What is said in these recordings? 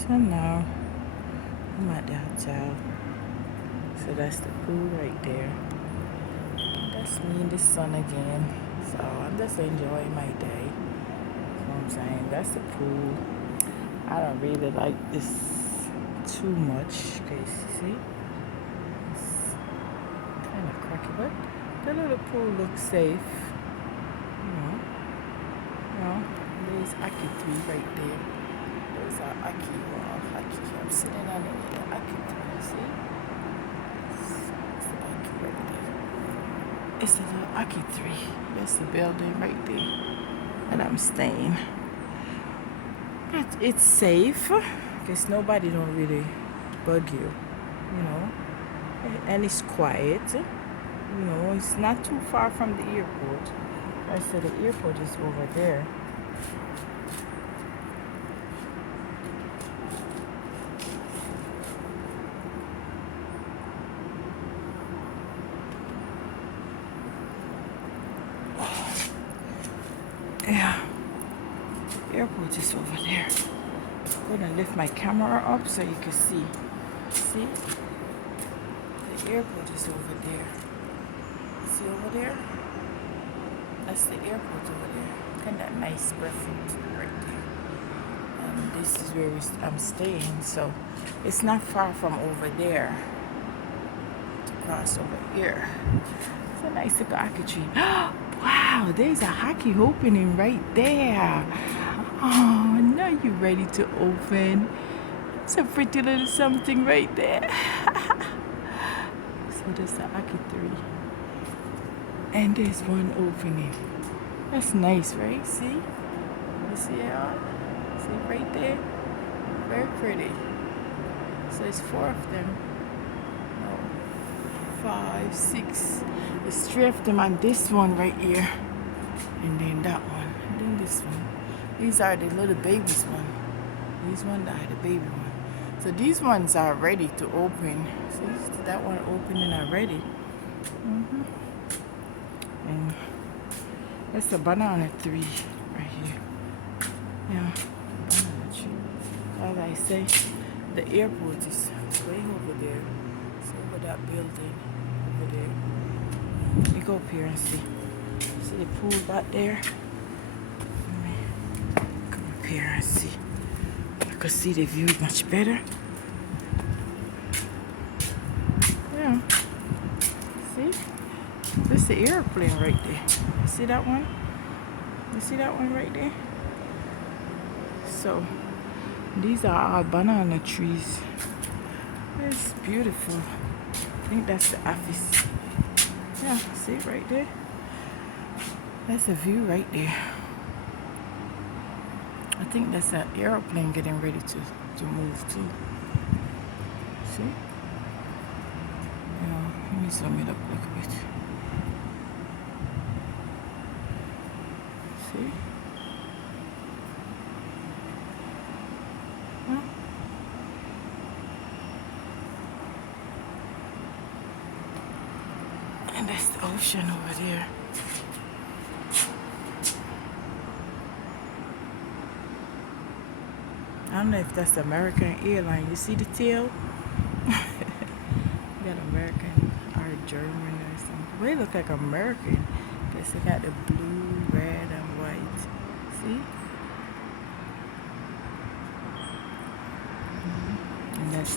So now I'm at the hotel. So that's the pool right there. That's me in the sun again. So I'm just enjoying my day. You know what I'm saying? That's the pool. I don't really like this too much because see, it's kind of cracky, but the little pool looks safe. You know, there's Aki 3 right there. There's our Aki wall. Aki, I'm sitting on the Aki 3, see? It's the Aki right there. It's the little Aki 3. That's the building right there. And I'm staying. But it's safe because nobody don't really bug you, you know. And it's quiet. You know, it's not too far from the airport. I said the airport is over there. Yeah, the airport is over there. I'm gonna lift my camera up so you can see. See? The airport is over there. See over there? That's the airport over there. Kind of nice breakfast right there. And this is where I'm staying, so it's not far from over there to cross over here. It's a nice little hockey tree. Wow, there's a hockey opening right there. Oh, now you're ready to open. It's a pretty little something right there. So there's the hockey 3. And there's one opening. That's nice, right? See? You see it all? See right there? Very pretty. So it's 4 of them. No, 5, 6. There's 3 of them on this one right here. And then that one. And then this one. These are the little babies one. These ones are the baby one. So these ones are ready to open. See that one opening already. And that's a banana tree right here. Yeah, banana tree. As I say, the airport is way over there. It's over that building over there. Let me go up here and see. See the pool back there? Let me come up here and see. I can see the view much better. Yeah. See? This is the airplane right there. You see that one? You see that one right there? So, these are our banana trees. It's beautiful. I think that's the office. Yeah, see it right there? That's a view right there. I think that's an airplane getting ready to move too. See? Yeah, let me zoom it up a little bit. See? Huh? And that's the ocean over there. I don't know if that's American airline. You see the tail? Got American or German or something. They look like American. Guess they got the blue, red, and white. See? And that's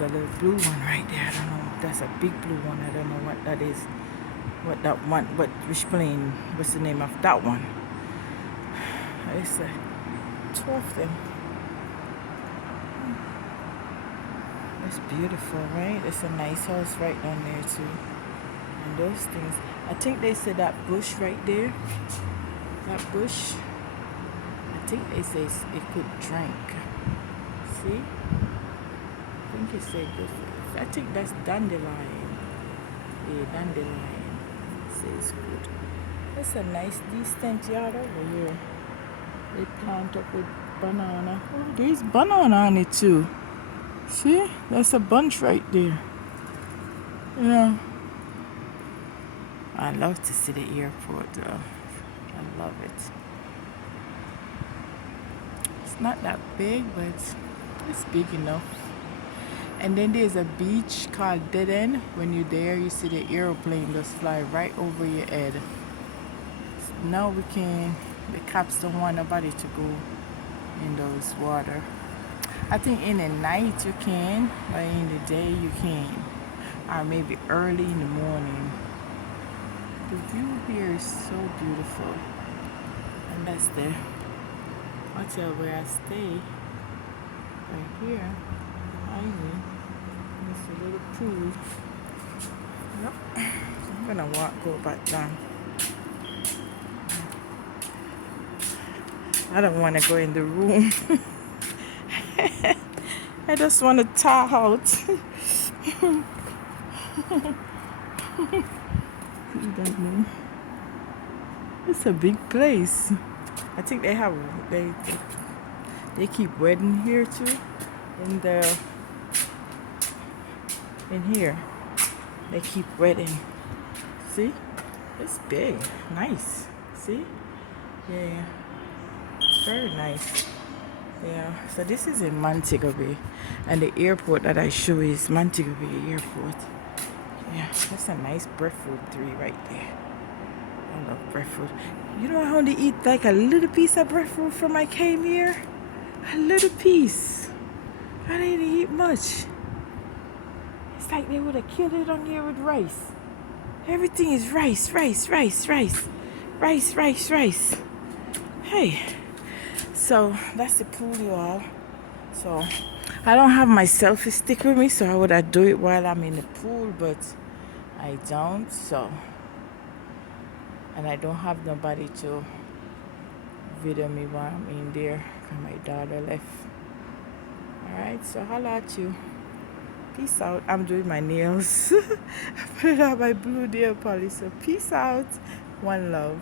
a little blue one right there. I don't know. That's a big blue one. I don't know what that is. What that one? Which plane? What's the name of that one? It's 2 of them. It's beautiful, right? It's a nice house right down there too. And those things, I think they said that bush right there, that bush, I think they say it could drink. See? I think it said good. I think that's dandelion. Yeah, dandelion. It says good. That's a nice, decent yard over here. They plant up with banana. Oh, there's banana on it too. See? That's a bunch right there. Yeah. I love to see the airport though. I love it. It's not that big, but It's big enough. And then there's a beach called Dead End. When you're there, you see the airplane just fly right over your head. Now the cops don't want nobody to go in those water. I think in the night you can, but in the day you can't. Or maybe early in the morning. The view here is so beautiful. And that's the hotel where I stay. Right here. Behind me. There's a little pool. Yep. So I'm gonna go back down. I don't want to go in the room. I just want to thaw out. You don't know. It's a big place. I think they keep wedding here too. In here they keep wedding. See, it's big, nice. See, yeah, very nice. Yeah, so this is in Montego Bay, and the airport that I show is Montego Bay Airport. Yeah, that's a nice breadfruit tree right there. I love breadfruit. You know, I only eat like a little piece of breadfruit from I came here. A little piece. I didn't eat much. It's like they would have killed it on here with rice. Everything is rice, rice, rice, rice. Rice, rice, rice. Hey. So that's the pool, y'all. So I don't have my selfie stick with me, so I would do it while I'm in the pool, but I don't. So, and I don't have nobody to video me while I'm in there because my daughter left. Alright, so holla at you. Peace out. I'm doing my nails. I put it on my blue nail polish. So peace out. One love.